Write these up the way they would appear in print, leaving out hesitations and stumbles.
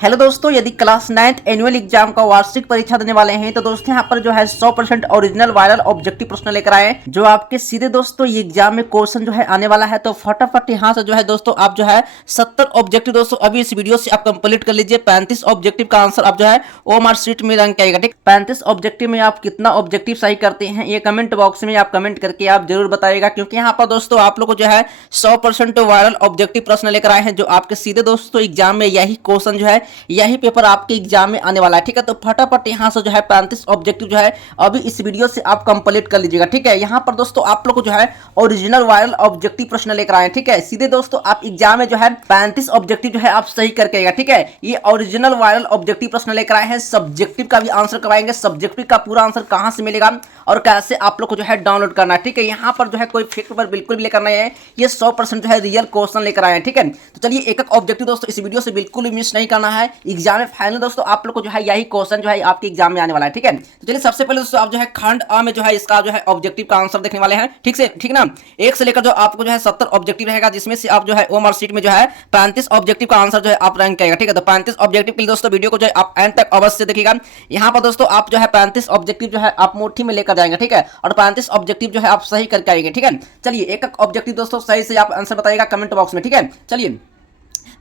Hello दोस्तों, यदि class 9th annual exam का वार्षिक परीक्षा देने वाले हैं तो दोस्तों यहाँ पर जो है 100% ओरिजिनल वायरल ऑब्जेक्टिव प्रश्न लेकर आए हैं जो आपके सीधे दोस्तों ये एग्जाम में क्वेश्चन जो है आने वाला है। तो फटाफट यहाँ से जो है दोस्तों आप जो है 70 ऑब्जेक्टिव दोस्तों अभी इस वीडियो से आप कंप्लीट कर लीजिए। 35 ऑब्जेक्टिव का आंसर आप जो है ओएमआर शीट में रंग आएगा। ठीक, 35 ऑब्जेक्टिव में आप कितना ऑब्जेक्टिव सही करते हैं ये कमेंट बॉक्स में आप कमेंट करके आप जरूर बताइएगा, क्योंकि यहाँ पर दोस्तों आप लोग को जो है 100% वायरल ऑब्जेक्टिव प्रश्न लेकर आए हैं जो आपके सीधे दोस्तों एग्जाम में यही क्वेश्चन जो है यही पेपर आपके एग्जाम में आने वाला है। ठीक है, तो फटाफट यहाँ से जो है 35 ऑब्जेक्टिव जो है अभी इस वीडियो से आप कंप्लीट कर लीजिएगा। ठीक है, यहाँ पर दोस्तों आप लोग को जो है ओरिजिनल वायरल ऑब्जेक्टिव प्रश्न लेकर आए हैं। ठीक है, सीधे दोस्तों आप एग्जाम में जो है 35 ऑब्जेक्टिव जो है आप सही करके आएगा। ठीक है, ये ओरिजिनल वायरल ऑब्जेक्टिव प्रश्न लेकर आए हैं। सब्जेक्टिव का भी आंसर करवाएंगे, सब्जेक्टिव का पूरा आंसर कहां से मिलेगा और कैसे आप लोग को जो है डाउनलोड करना है। ठीक है, यहाँ पर जो है कोई फेक पेपर बिल्कुल भी लेकर नहीं है, ये 100% जो है रियल क्वेश्चन लेकर आए हैं। ठीक है, तो चलिए एक एक ऑब्जेक्टिव दोस्तों इस वीडियो से बिल्कुल भी मिस नहीं करना है। एग्जाम में फाइनल दोस्तों आप लोग को जो है यही क्वेश्चन जो है आपके एग्जाम में आने वाला है। ठीक है, तो चलिए सबसे पहले दोस्तों आप जो है खंड अ में जो है इसका जो है ऑब्जेक्टिव का आंसर देखने वाले हैं। ठीक से ठीक ना, एक से लेकर जो आपको जो है 70 ऑब्जेक्टिव रहेगा, जिसमें से आप जो है ओएमआर शीट में जो है 35 ऑब्जेक्टिव का आंसर जो है आप रैंक करेगा। ठीक है, तो 35 ऑब्जेक्टिव के लिए दोस्तों वीडियो को जो है आप एंड तक अवश्य देखिएगा। यहाँ पर दोस्तों आप जो है 35 ऑब्जेक्टिव जो है आप मुट्ठी में लेकर जाएंगे। ठीक है, और 35 ऑब्जेक्टिव जो है आप सही करके आएंगे। ठीक है, चलिए एक एक ऑब्जेक्टिव दोस्तों सही से आप आंसर बताइएगा कमेंट बॉक्स में। ठीक है, चलिए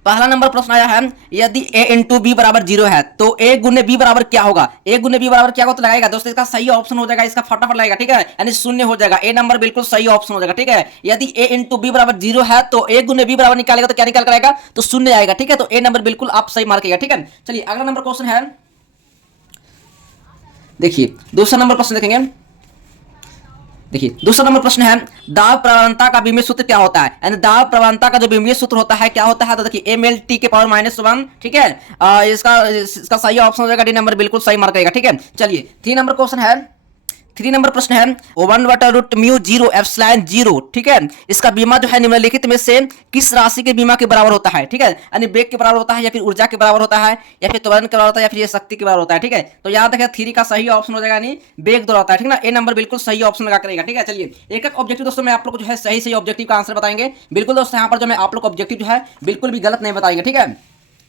पहला नंबर प्रश्न आया है, यदि a इंटू बी बराबर 0 है तो a गुने b बराबर क्या होगा। a गुने b बराबर क्या होगा तो लगाएगा दोस्तों, इसका सही ऑप्शन हो जाएगा, इसका फटाफट लगेगा। ठीक है, यानी शून्य हो जाएगा, a नंबर बिल्कुल सही ऑप्शन हो जाएगा। ठीक है, यदि a इंटू बी बराबर 0 है तो a गुने b बराबर निकालेगा तो क्या निकाल कर आएगा, तो शून्य आएगा। ठीक है, तो a नंबर बिल्कुल आप सही मार्क करिएगा। ठीक है, चलिए अगला नंबर क्वेश्चन है, देखिए दूसरा नंबर प्रश्न देखेंगे। देखिए दूसरा नंबर प्रश्न है, दाब प्रवणता का विमीय सूत्र क्या होता है। यानी दाब प्रवणता का जो विमीय सूत्र होता है क्या होता है, तो देखिए एम एल टी के पावर -1। ठीक है, इसका सही ऑप्शन हो जाएगा डी नंबर, बिल्कुल सही मार्क करेगा। ठीक है, चलिए 3 नंबर क्वेश्चन है, 3 नंबर प्रश्न है 1/√μ0ε0। ठीक है, इसका बीमा जो है निम्नलिखित में से किस राशि के बीमा के बराबर होता है। ठीक है, यानी वेग के बराबर होता है या फिर ऊर्जा के बराबर होता है या फिर त्वरण के बराबर होता है या फिर ये शक्ति के बराबर होता है। ठीक है, तो याद रखिए 3 का सही ऑप्शन हो जाएगा, यानी वेग द्वारा होता है। ठीक ना, ए नंबर बिल्कुल सही ऑप्शन लगा करेगा। ठीक है, चलिए एक एक ऑब्जेक्टिव दोस्तों मैं आप लोग को जो है सही सही ऑब्जेक्टिव का आंसर बताएंगे। बिल्कुल दोस्तों यहाँ पर जो मैं आप लोग ऑब्जेक्टिव जो है बिल्कुल भी गलत नहीं बताएंगे। ठीक है,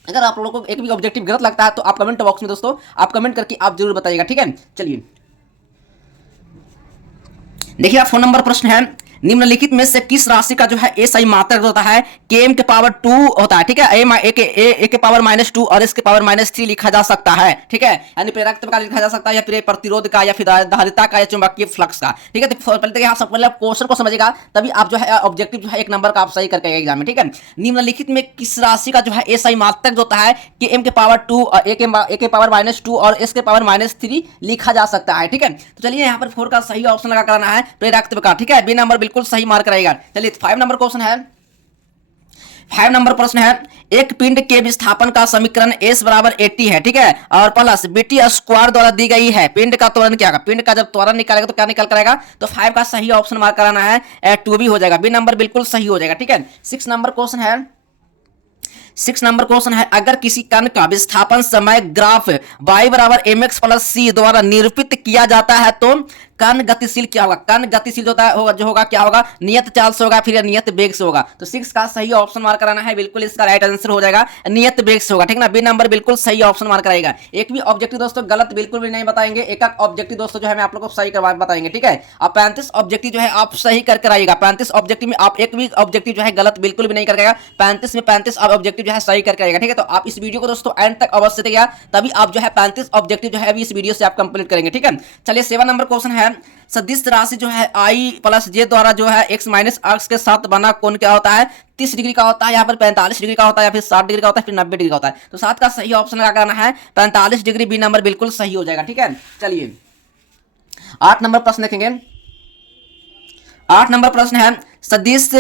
अगर आप लोगों को एक भी ऑब्जेक्टिव गलत लगता है तो आप कमेंट बॉक्स में दोस्तों आप कमेंट करके आप जरूर बताइएगा। ठीक है, चलिए देखिए आप फोन नंबर प्रश्न है, निम्नलिखित में से किस राशि का जो है एसआई मात्रक होता है, केएम के पावर 2 होता है। ठीक है, ए के पावर -2 और एस के पावर -3 लिखा जा सकता है। ठीक है, यानी प्रेरकत्व का लिखा जा सकता है या फिर प्रतिरोध का या फिर धारिता का या चुंबकीय फ्लक्स का। ठीक है, तो पहले देखिए आप पहले क्वेश्चन को समझिएगा तभी आप जो है ऑब्जेक्टिव जो है 1 नंबर का आप सही करके एग्जाम में। ठीक है, निम्नलिखित में किस राशि का जो है एसआई मात्रक होता है, केएम के पावर 2 और ए के पावर -2 और एस के पावर -3 लिखा जा सकता है। ठीक है, तो चलिए यहाँ पर 4 का सही ऑप्शन लगा कराना है प्रेरकत्व का। ठीक है, बी नंबर बिल्कुल सही मार्क रहेगा। चलिए 5 नंबर क्वेश्चन है, 5 नंबर प्रश्न है, एक पिंड के विस्थापन का समीकरण s बराबर 80 है। ठीक है, और प्लस बीटी स्क्वायर द्वारा दी गई है। पिंड का त्वरण क्या होगा, पिंड का जब त्वरण निकालेगा तो क्या निकल करेगा, तो 5 का सही ऑप्शन मार्क कराना है 2 भी हो जाएगा, बी नंबर बिल्कुल सही हो जाएगा। ठीक है, 6 नंबर क्वेश्चन है, 6 नंबर क्वेश्चन है, अगर किसी कण का विस्थापन समय ग्राफ y बराबर mx प्लस c द्वारा निरूपित किया जाता है तो कण गतिशील क्या होगा। कण गतिशील जो होगा क्या होगा, नियत चाल से होगा फिर नियत वेग से होगा। तो 6 का सही ऑप्शन मार्क कराना है, बिल्कुल इसका राइट आंसर हो जाएगा नियत वेग से होगा। ठीक ना, बी नंबर बिल्कुल सही ऑप्शन मार्क कराएगा। एक भी ऑब्जेक्टिव दोस्तों गलत बिल्कुल भी नहीं बताएंगे, एक एक ऑब्जेक्टिव दोस्तों जो है मैं आप लोग को सही करवा बताएंगे। ठीक है, आप 35 ऑब्जेक्टिव जो है आप सही करके आइएगा। 35 ऑब्जेक्टिव में आप एक भी ऑब्जेक्टिव जो है गलत बिल्कुल भी नहीं करके 35 में 35 ऑब्जेक्टिव जो है सही करके आएगा। ठीक है, तो आप इस वीडियो को दोस्तों एंड तक अवश्य देखिएगा तभी आप जो है 35 ऑब्जेक्टिव जो है अभी इस वीडियो से आप कंप्लीट करेंगे। ठीक है, चलिए 7 नंबर क्वेश्चन है, सदिश राशि जो है i प्लस जे द्वारा जो है x माइनस अक्ष के साथ बना कोण क्या होता है, 30 डिग्री का होता है, यहाँ पर 45 डिग्री का होता है या फिर 60 डिग्री का होता है फिर 90 डिग्री का होता है। तो 7 का सही ऑप्शन लगा करना है 45 डिग्री, बी नंबर बिल्कुल सही हो जाएगा। ठीक है, चलिए 8 नंबर प्रश्न देखेंगे। 8 नंबर प्रश्न है, सदिश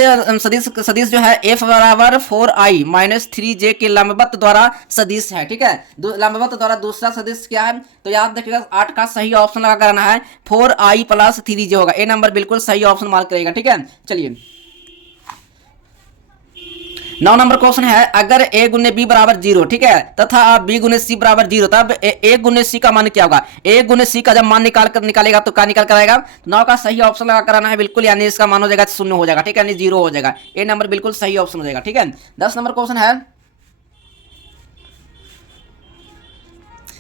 सदिश जो है f बराबर 4i माइनस 3j के लंबवत द्वारा सदिश है। ठीक है, लंबवत द्वारा दूसरा सदिश क्या है, तो याद रखिएगा 8 का सही ऑप्शन लगा करना है 4i प्लस 3j होगा, ए नंबर बिल्कुल सही ऑप्शन मार्क करेगा। ठीक है, चलिए 9 नंबर क्वेश्चन है, अगर a गुने b बराबर 0 ठीक है तथा b गुने c बराबर 0 तब a गुने c का मान क्या होगा। a गुने c का जब मान निकालेगा तो क्या निकल कर आएगा, 9 का सही ऑप्शन लगा कराना है बिल्कुल, यानी इसका मान हो जाएगा 0 हो जाएगा। ठीक है, यानी 0 हो जाएगा, a नंबर बिल्कुल सही ऑप्शन हो जाएगा। ठीक है, 10 नंबर क्वेश्चन है,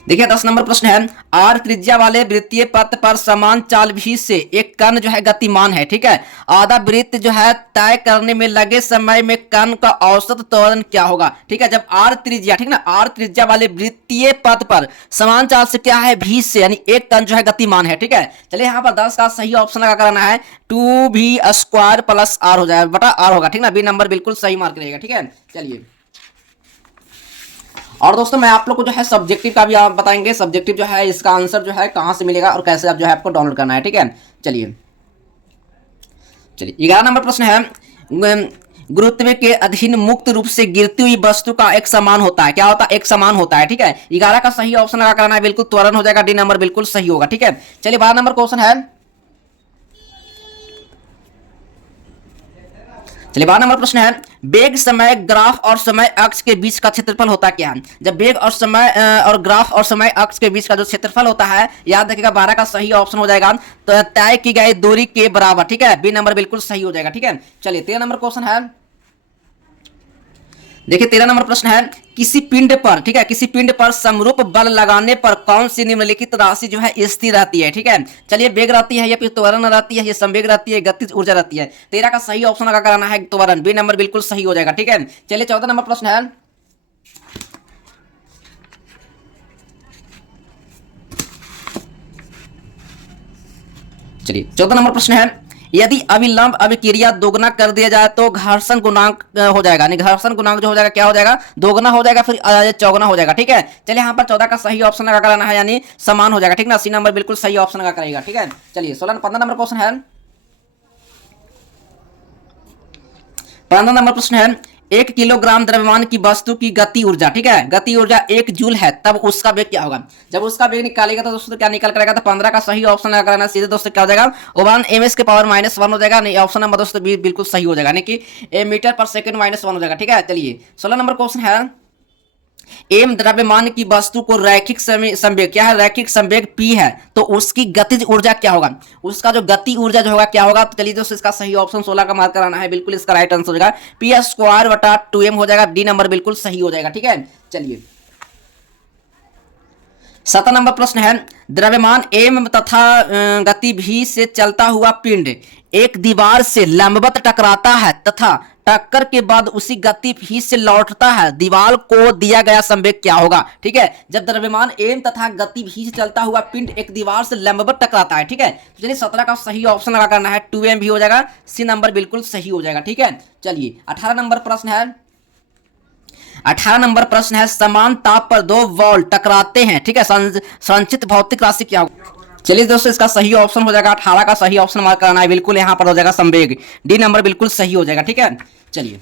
देखिए 10 नंबर प्रश्न है, आर त्रिज्या वाले वृत्तीय पथ पर समान चाल भी से एक कण जो है गतिमान है, ठीक है। आधा वृत्त जो है तय करने में लगे समय में कण का औसत त्वरण क्या होगा, ठीक है। जब आर त्रिज्या, ठीक ना, आर त्रिज्या वाले वृत्तीय पथ पर समान चाल से क्या है, भी से, यानी एक कण जो है गतिमान है, ठीक है। चलिए यहाँ पर 10 का सही ऑप्शन लगा करना है 2v² प्लस आर हो जाएगा बटा आर होगा, ठीक ना। बी नंबर बिल्कुल सही मार्क रहेगा, ठीक है। चलिए और दोस्तों मैं आप लोग को जो है सब्जेक्टिव का भी आप बताएंगे, सब्जेक्टिव जो है इसका आंसर जो है कहाँ से मिलेगा और कैसे आप जो है आपको डाउनलोड करना है, ठीक है। चलिए 11 नंबर प्रश्न है, गुरुत्व के अधीन मुक्त रूप से गिरती हुई वस्तु का एक समान होता है, क्या होता है, एक समान होता है, ठीक है। 11 का सही ऑप्शन लगा करना है, बिल्कुल त्वरण हो जाएगा, डी नंबर बिल्कुल सही होगा, ठीक है। चलिए 12 नंबर क्वेश्चन है, चलिए 12 नंबर प्रश्न है, वेग समय ग्राफ और समय अक्ष के बीच का क्षेत्रफल होता क्या है। जब वेग और समय और ग्राफ और समय अक्ष के बीच का जो क्षेत्रफल होता है, याद रखिएगा 12 का सही ऑप्शन हो जाएगा तो तय की गई दूरी के बराबर, ठीक है। बी नंबर बिल्कुल सही हो जाएगा, ठीक है। चलिए 13 नंबर क्वेश्चन है, देखिए 13 नंबर प्रश्न है, किसी पिंड पर, ठीक है, किसी पिंड पर समरूप बल लगाने पर कौन सी निम्नलिखित राशि जो है स्थिर रहती है, ठीक है। चलिए वेग रहती है या फिर त्वरण रहती है, ये संवेग रहती है, गतिज ऊर्जा रहती है। 13 का सही ऑप्शन लगा कराना है त्वरण, बी नंबर बिल्कुल सही हो जाएगा, ठीक है। चलिए 14 नंबर प्रश्न है, चलिए 14 नंबर प्रश्न है, यदि अविलंब अभिक्रिया दोगुना कर दिया जाए तो घर्षण गुणांक हो जाएगा, नहीं घर्षण गुणांक जो हो जाएगा क्या हो जाएगा, दोगुना हो जाएगा, फिर चौगुना हो जाएगा, ठीक है। चलिए यहाँ पर 14 का सही ऑप्शन लगा कराना है, यानी समान हो जाएगा, ठीक ना। सी नंबर बिल्कुल सही ऑप्शन लगा करेगा, ठीक है। चलिए 15 नंबर क्वेश्चन है, 15 नंबर प्रश्न है, 1 किलोग्राम द्रव्यमान की वस्तु की गति ऊर्जा, ठीक है, गति ऊर्जा 1 जूल है, तब उसका वेग क्या होगा। जब उसका वेग निकालेगा तो दोस्तों क्या निकल करेगा, तो 15 का सही ऑप्शन लगा करना, सीधे दोस्तों क्या हो जाएगा, 1 ms के पावर -1 हो जाएगा, नहीं ऑप्शन नंबर दोस्तों बिल्कुल सही हो जाएगा, यानी कि मीटर पर सेकंड -1 हो जाएगा, ठीक है। चलिए 16 नंबर क्वेश्चन है, एम द्रव्यमान की वस्तु को रैखिक संवेग, क्या है, रैखिक संवेग p है, तो उसकी गतिज ऊर्जा क्या होगा, उसका जो गति ऊर्जा जो होगा क्या होगा। तो चलिए दोस्तों इसका सही ऑप्शन 16 का मार्क कराना है, बिल्कुल इसका राइट आंसर हो जाएगा p² बटा 2m हो जाएगा, डी नंबर बिल्कुल सही हो जाएगा, ठीक है। चलिए 17 नंबर प्रश्न है, द्रव्यमान एम तथा गति v से चलता हुआ पिंड एक दीवार से लंबवत टकराता है तथा टक्कर के बाद उसी गति v से लौटता है, दीवार को दिया गया संवेग क्या होगा, ठीक है। जब द्रव्यमान एम तथा गति v से चलता हुआ पिंड एक दीवार से लंबवत टकराता है, ठीक है, तो चलिए 17 का सही ऑप्शन लगा करना है 2m भी हो जाएगा, सी नंबर बिल्कुल सही हो जाएगा, ठीक है। चलिए 18 नंबर प्रश्न है, 18 नंबर प्रश्न है, समान ताप पर 2 बॉल टकराते हैं, ठीक है, संचित भौतिक राशि क्या होगा। चलिए दोस्तों इसका सही ऑप्शन हो जाएगा 18 का सही ऑप्शन मार्क करना है, बिल्कुल यहां पर हो जाएगा संवेग, डी नंबर बिल्कुल सही हो जाएगा, ठीक है। चलिए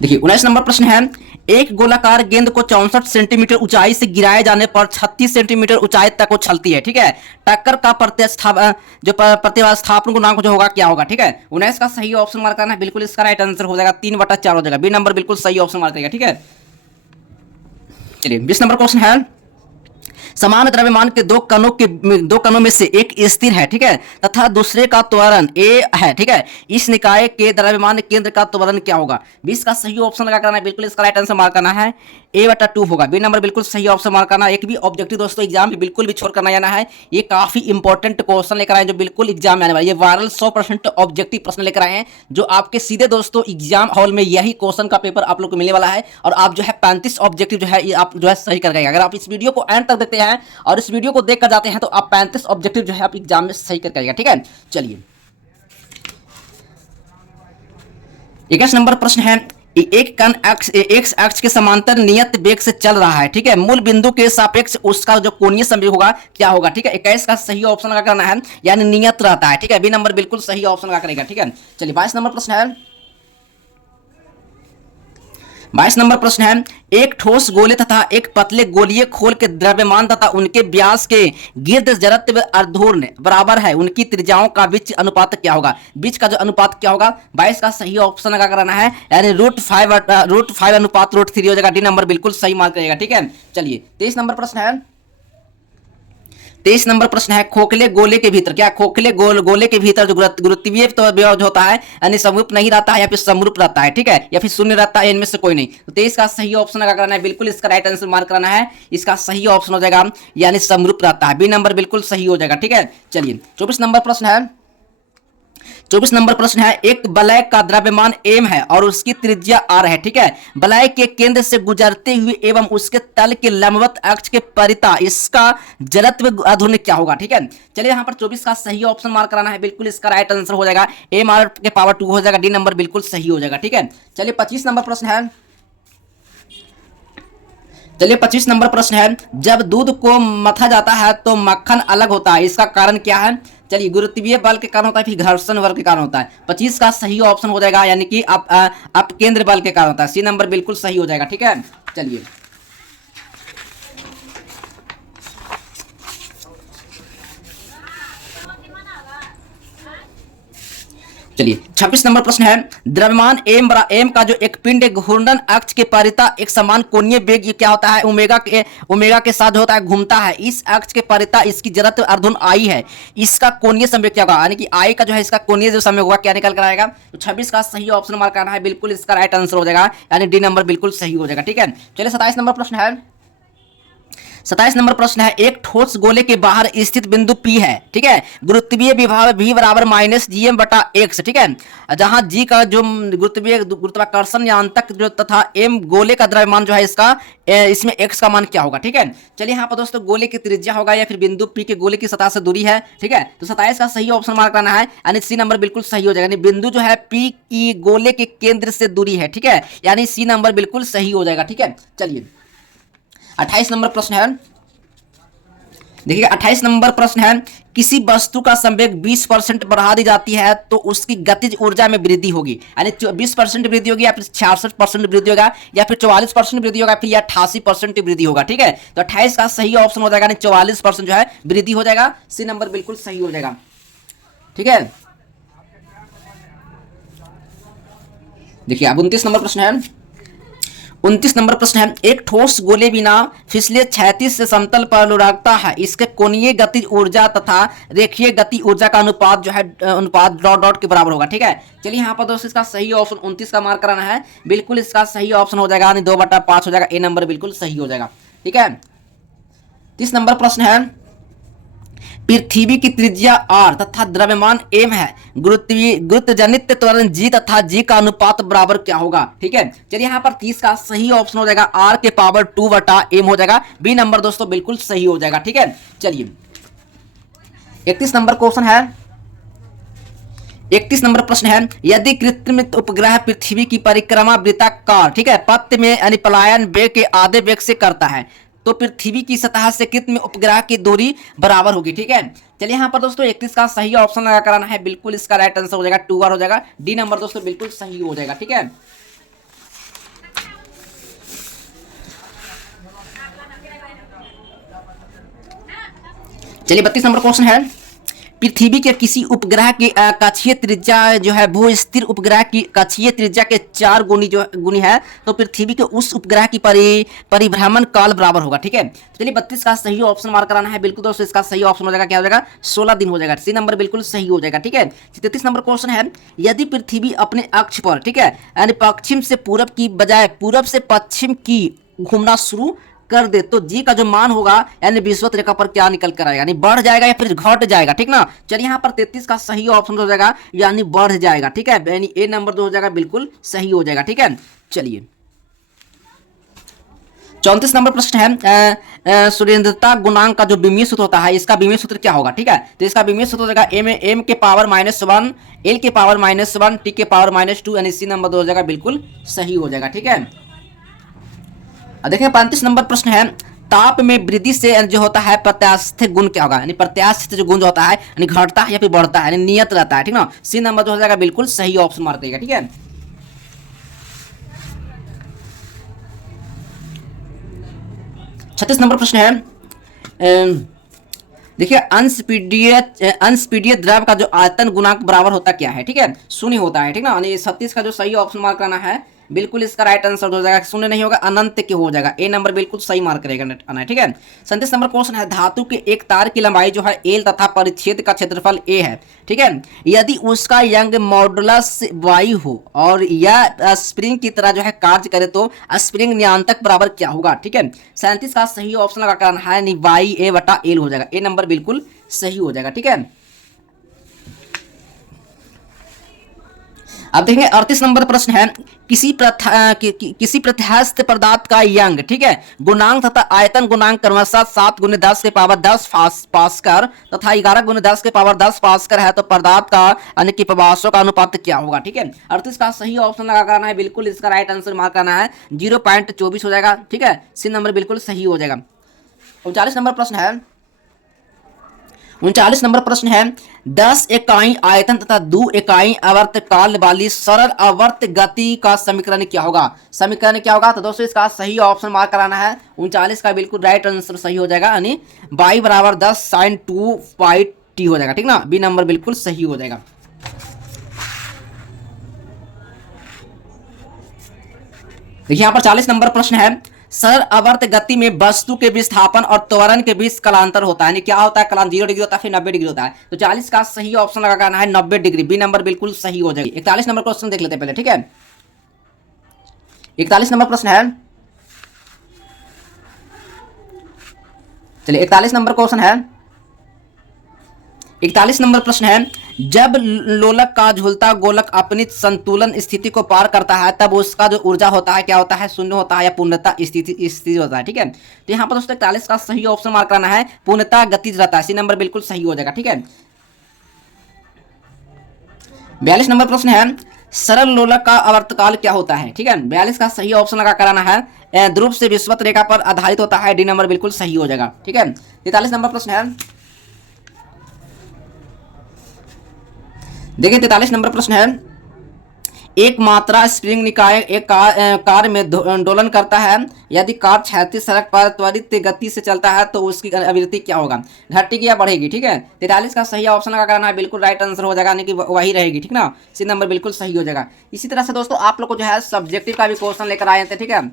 देखिए 19 नंबर प्रश्न है, एक गोलाकार गेंद को 64 सेंटीमीटर ऊंचाई से गिराए जाने पर 36 सेंटीमीटर ऊंचाई तक वो चलती है, ठीक है। टक्कर का प्रतिस्थापन गुणांक जो होगा क्या होगा, ठीक है। 19 का सही ऑप्शन मार्क करना है, बिल्कुल इसका राइट आंसर हो जाएगा 3/4 हो जाएगा, बी नंबर बिल्कुल सही ऑप्शन मार्क करेगा, ठीक है। चलिए 20 नंबर क्वेश्चन है, समान द्रव्यमान के दो कणों में से एक स्थिर है, ठीक है, तथा दूसरे का त्वरण a है, ठीक है। इस निकाय के द्रव्यमान केंद्र का त्वरण क्या होगा। 20 का सही ऑप्शन लगा करना है, बिल्कुल इसका राइट आंसर मार्क करना है a/2 होगा, बी नंबर बिल्कुल सही ऑप्शन मार्क करना। एक भी ऑब्जेक्टिव दोस्तों एग्जाम में बिल्कुल भी छोड़ करना जाना है, ये काफी इंपॉर्टेंट क्वेश्चन लेकर आए जो बिल्कुल एग्जाम में आने वाले, ये वायरल 100% ऑब्जेक्टिव प्रश्न लेकर आए हैं जो आपके सीधे दोस्तों एग्जाम हॉल में यही क्वेश्चन का पेपर आप लोग को मिलने वाला है, और आप जो है 35 ऑब्जेक्टिव जो है ये आप जो है सही कर गए। अगर आप इस वीडियो को एंड तक देखते हैं और इस वीडियो को देख कर जाते हैं तो आप 35 ऑब्जेक्टिव जो है आप एग्जाम में सही कर करेगा, ठीक है। चलिए 21 नंबर प्रश्न है, एक कण एक्स अक्ष के समांतर नियत वेग से चल रहा है, ठीक है, मूल बिंदु के सापेक्ष उसका जो कोणीय संवेग होगा क्या होगा, ठीक है। 21 का सही ऑप्शन लगा करना है, यानी नियत रहता है, ठीक है, बी नंबर बिल्कुल सही ऑप्शन लगा करेगा, ठीक है। चलिए 22 नंबर प्रश्न है, 22 नंबर प्रश्न है, एक ठोस गोले तथा एक पतले गोलीय खोल के द्रव्यमान तथा उनके व्यास के गिर्द जड़त्व अर्धूर्ण बराबर है, उनकी त्रिज्याओं का बीच अनुपात क्या होगा। बीच का जो अनुपात क्या होगा, 22 का सही ऑप्शन लगा कराना है, यानी √5 अनुपात √3 हो जाएगा, डी नंबर बिल्कुल सही मार्क करेगा, ठीक है। चलिए 23 नंबर प्रश्न है, 23 नंबर प्रश्न है खोखले गोले के भीतर, क्या खोखले गोले के भीतर जो गुरुत्वीय तो जो होता है यानी समरूप नहीं रहता है या फिर समरूप रहता है, ठीक है, या फिर शून्य रहता है, इनमें से कोई नहीं। तो 23 का सही ऑप्शन अगर करना है, बिल्कुल इसका राइट आंसर मार्क करना है, इसका सही ऑप्शन हो जाएगा यानी समरूप रहता है, बी नंबर बिल्कुल सही हो जाएगा, ठीक है। चलिए 24 नंबर प्रश्न है, 24 नंबर प्रश्न है एक वलय का द्रव्यमान m है और उसकी त्रिज्या r है, ठीक है। वलय के केंद्र से गुजरते हुए एवं उसके तल के लंबवत अक्ष के परिता इसका जड़त्व आधुनिक क्या होगा, ठीक है। चलिए यहाँ पर 24 का सही ऑप्शन मार्क कराना है, बिल्कुल इसका राइट आंसर हो जाएगा m r के पावर 2 हो जाएगा, डी नंबर बिल्कुल सही हो जाएगा, ठीक है। चलिए 25 नंबर प्रश्न है, चलिए 25 नंबर प्रश्न है जब दूध को मथा जाता है तो मक्खन अलग होता है, इसका कारण क्या है। चलिए गुरुत्वीय बल के कारण होता है, फिर घर्षण बल के कारण होता है। 25 का सही ऑप्शन हो जाएगा यानी कि अप केंद्र बल के कारण होता है, सी नंबर बिल्कुल सही हो जाएगा, ठीक है। चलिए चलिए 26 नंबर प्रश्न है द्रव्यमान एम का जो एक पिंड घूर्णन अक्ष के परिता एक समान कोणीय वेग क्या होता है, ओमेगा के साथ होता है, घूमता है, इस अक्ष के परिता इसकी जड़त्व अर्धुन आई है, इसका कोणीय संवेग क्या होगा, यानी कि आई का जो है इसका कोणीय जो संवेग होगा क्या निकल कर आएगा। तो 26 का सही ऑप्शन मार्क करना है, बिल्कुल इसका राइट आंसर हो जाएगा यानी डी नंबर बिल्कुल सही हो जाएगा, ठीक है। चलिए 27 नंबर प्रश्न है, 27 नंबर प्रश्न है एक ठोस गोले के बाहर स्थित बिंदु P है, ठीक है, गुरुत्वीय विभव V बराबर माइनस GM बटा x, ठीक है, जहां G का जो गुरुत्वाकर्षण यांतक जो तथा M गोले का द्रव्यमान जो है इसका इसमें x का मान क्या होगा, ठीक है। चलिए यहाँ पर दोस्तों गोले की त्रिज्या होगा या फिर बिंदु P के गोले की सतह से दूरी है, ठीक है। तो 27 का सही ऑप्शन मार्क करना है यानी सी नंबर बिल्कुल सही हो जाएगा, यानी बिंदु जो है P की गोले के केंद्र से दूरी है, ठीक है, यानी सी नंबर बिल्कुल सही हो जाएगा, ठीक है। चलिए 28 नंबर प्रश्न है, देखिए 28 नंबर प्रश्न है किसी वस्तु का संवेग 20% बढ़ा दी जाती है तो उसकी गतिज ऊर्जा में वृद्धि होगी, यानी 20% वृद्धि होगी या फिर 66% वृद्धि होगा या फिर 44% वृद्धि होगा फिर 88% वृद्धि होगा, ठीक है। तो 28 का सही ऑप्शन हो जाएगा, यानी 44% जो है वृद्धि हो जाएगा, सी नंबर बिल्कुल सही हो जाएगा, ठीक है। देखिए अब 29 नंबर प्रश्न है, 29 नंबर प्रश्न है एक ठोस गोले बिना फिसले क्षैतिज से समतल पर लुढ़कता है, इसके कोणीय गतिज ऊर्जा तथा रेखीय गति ऊर्जा का अनुपात जो है अनुपात डॉट डॉट के बराबर होगा, ठीक है। चलिए यहाँ पर दोस्तों इसका सही ऑप्शन 29 का मार्क कराना है, बिल्कुल इसका सही ऑप्शन हो जाएगा यानी 2/5 हो जाएगा, ए नंबर बिल्कुल सही हो जाएगा, ठीक है। 30 नंबर प्रश्न है पृथ्वी की त्रिज्या r तथा द्रव्यमान m है, गुरुत्वजनित त्वरण g तथा g का अनुपात बराबर क्या होगा, ठीक है। चलिए यहाँ पर 30 का सही ऑप्शन हो जाएगा r के पावर 2 बटा m हो जाएगा, बी नंबर दोस्तों बिल्कुल सही हो जाएगा, ठीक है। चलिए 31 नंबर क्वेश्चन है, 31 नंबर प्रश्न है यदि कृत्रिम उपग्रह पृथ्वी की परिक्रमा वृत्ताकार, ठीक है, पथ में यानी पलायन वेग के आधे वेग से करता है तो पृथ्वी की सतह से कृत्रिम उपग्रह की दूरी बराबर होगी, ठीक है। चलिए यहाँ पर दोस्तों 31 का सही ऑप्शन लगा कराना है, बिल्कुल इसका राइट आंसर हो जाएगा 2 बार हो जाएगा, डी नंबर दोस्तों बिल्कुल सही हो जाएगा, ठीक है। चलिए 32 नंबर क्वेश्चन है पृथ्वी के किसी उपग्रह की कक्षीय त्रिज्या जो है भू स्थिर उपग्रह की कक्षीय त्रिज्या के 4 गुनी है तो पृथ्वी के उस उपग्रह की परिभ्रमण काल बराबर होगा, ठीक है। चलिए 32 का सही ऑप्शन मार्क कराना है, बिल्कुल दोस्तों इसका सही ऑप्शन हो जाएगा क्या हो जाएगा 16 दिन हो जाएगा, सी नंबर बिल्कुल सही हो जाएगा, ठीक है। 33 नंबर क्वेश्चन है यदि पृथ्वी अपने अक्ष पर, ठीक है, यानी पश्चिम से पूरब की बजाय पूरब से पश्चिम की घूमना शुरू कर दे तो जी का जो मान होगा यानी विषुवत रेखा पर क्या निकल कर आएगा, यानी बढ़ जाएगा या फिर घट जाएगा, ठीक ना। चलिए यहाँ पर 33 का सही ऑप्शन हो जाएगा यानी बढ़ जाएगा, ठीक है, यानी ए नंबर 2 हो जाएगा बिल्कुल सही हो जाएगा, ठीक है। चलिए 34 नंबर प्रश्न है सुरेंद्रता गुणांक का जो विमीय सूत्र होता है इसका विमीय सूत्र क्या होगा, ठीक है। तो इसका विमीय सूत्र हो जाएगा एम के पावर -1 एल के पावर -1 टी के पावर -2 यानी सी नंबर 2 हो जाएगा बिल्कुल सही हो जाएगा, ठीक है। देखिए 35 नंबर प्रश्न है ताप में वृद्धि से जो होता है प्रत्यास्थ गुण क्या होगा, यानी प्रत्यास्थ जो गुण जो होता है यानी घटता है या फिर बढ़ता है यानी नियत रहता है, ठीक ना, सी नंबर 2 हो जाएगा बिल्कुल सही ऑप्शन मार देगा, ठीक है। छत्तीस नंबर प्रश्न है देखिए अंशपीडीय द्रव का जो आयतन गुणांक बराबर होता क्या है, ठीक है, शून्य होता है, ठीक ना, यानी 36 का जो सही ऑप्शन मार्क करना है बिल्कुल इसका राइट आंसर हो जाएगा, शून्य नहीं होगा, अनंत के हो जाएगा। ए नंबर बिल्कुल सही मार्क करेगा आना है, ठीक है। 37 नंबर क्वेश्चन है, धातु के एक तार की लंबाई जो है एल तथा परिच्छेद का क्षेत्रफल ए है, ठीक है। यदि उसका यंग मॉडुलस वाई हो और यह स्प्रिंग की तरह जो है कार्य करे तो स्प्रिंग नियंत्रक बराबर क्या होगा, ठीक है। 37 का सही ऑप्शन लगा करना है, यानी वाई ए बटा एल हो जाएगा। ए नंबर बिल्कुल सही हो जाएगा, ठीक है। अब देखेंगे 38 नंबर प्रश्न है, किसी प्रत्यास्थ पदार्थ का यंग, ठीक है, गुणांक तथा आयतन गुणांक क्रमशः 7 गुने 10 के पावर 10 पास्कर तथा 11 गुने 10 के पावर 10 पास्कर है, तो पदार्थ का यानी कि प्रभाषों का अनुपात क्या होगा, ठीक है। 38 का सही ऑप्शन लगा करना है, बिल्कुल इसका राइट आंसर मार्क करना है, 0.24 हो जाएगा, ठीक है। सी नंबर बिल्कुल सही हो जाएगा। 39 नंबर प्रश्न है, 39 नंबर प्रश्न है, 10 इकाई आयतन तथा 2 इकाई आवर्त काल वाली सरल आवर्त गति का समीकरण क्या होगा, समीकरण क्या होगा। तो दोस्तों इसका सही ऑप्शन मार्क कराना है, 39 का बिल्कुल राइट आंसर सही हो जाएगा, यानी y बराबर 10 sin 2 पाई टी हो जाएगा, ठीक ना। बी नंबर बिल्कुल सही हो जाएगा। देखिए यहाँ पर 40 नंबर प्रश्न है, सरल आवर्त गति में वस्तु के विस्थापन और त्वरण के बीच कलांतर होता है, क्या होता है, कलांतर 0 डिग्री होता है, फिर 90 डिग्री होता है। तो 40 का सही ऑप्शन लगा करना है 90 डिग्री, बी नंबर बिल्कुल सही हो जाएगी। 41 नंबर क्वेश्चन देख लेते हैं पहले, ठीक है। 41 नंबर प्रश्न है, चलिए 41 नंबर क्वेश्चन है, 41 नंबर प्रश्न है, जब लोलक का झूलता गोलक अपनी संतुलन स्थिति को पार करता है तब उसका जो ऊर्जा होता है क्या होता है, शून्य होता है या पूर्णता स्थिति होता है, ठीक है। तो यहाँ पर दोस्तों 41 का सही ऑप्शन मार्क करना है, पूर्णता गतिज रहता है, सी नंबर बिल्कुल सही हो जाएगा, ठीक है। 42 नंबर प्रश्न है, सरल लोलक का आवर्तकाल क्या होता है, ठीक है। 42 का सही ऑप्शन लगा कराना है, ध्रुव से विषुवत रेखा पर आधारित होता है, डी नंबर बिल्कुल सही हो जाएगा, ठीक है। 43 नंबर प्रश्न है, देखिए 43 नंबर प्रश्न है, एक मात्रा स्प्रिंग निकाय एक कार में दोलन करता है, यदि कार क्षैतिज सड़क पर त्वरित गति से चलता है तो उसकी आवृत्ति क्या होगा, घटेगी या बढ़ेगी, ठीक है। 43 का सही ऑप्शन लगा करना है, बिल्कुल राइट आंसर हो जाएगा, यानी कि वही रहेगी, ठीक ना। सी नंबर बिल्कुल सही हो जाएगा। इसी तरह से दोस्तों आप लोग को जो है सब्जेक्टिव का भी क्वेश्चन लेकर आए थे, ठीक है,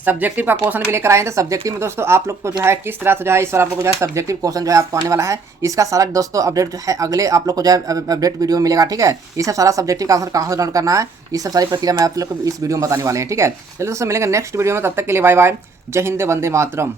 सब्जेक्टिव का क्वेश्चन भी लेकर आए थे। सब्जेक्टिव में दोस्तों आप लोग को जो है किस तरह से जो है इस बार आप लोग को जो है सब्जेक्टिव क्वेश्चन जो है आपको आने वाला है, इसका सारा दोस्तों अपडेट जो है अगले आप लोग को जो है अपडेट वीडियो में मिलेगा, ठीक है। ये सब सारा सब्जेक्टिव का आंसर कहाँ से डाउनलोड करना है, ये सब सारी प्रक्रिया मैं आप लोग को इस वीडियो में बताने वाले हैं, ठीक है। चलिए दोस्तों मिलेंगे नेक्स्ट वीडियो में, तब तक के लिए बाय बाय, जय हिंद, वंदे मातरम।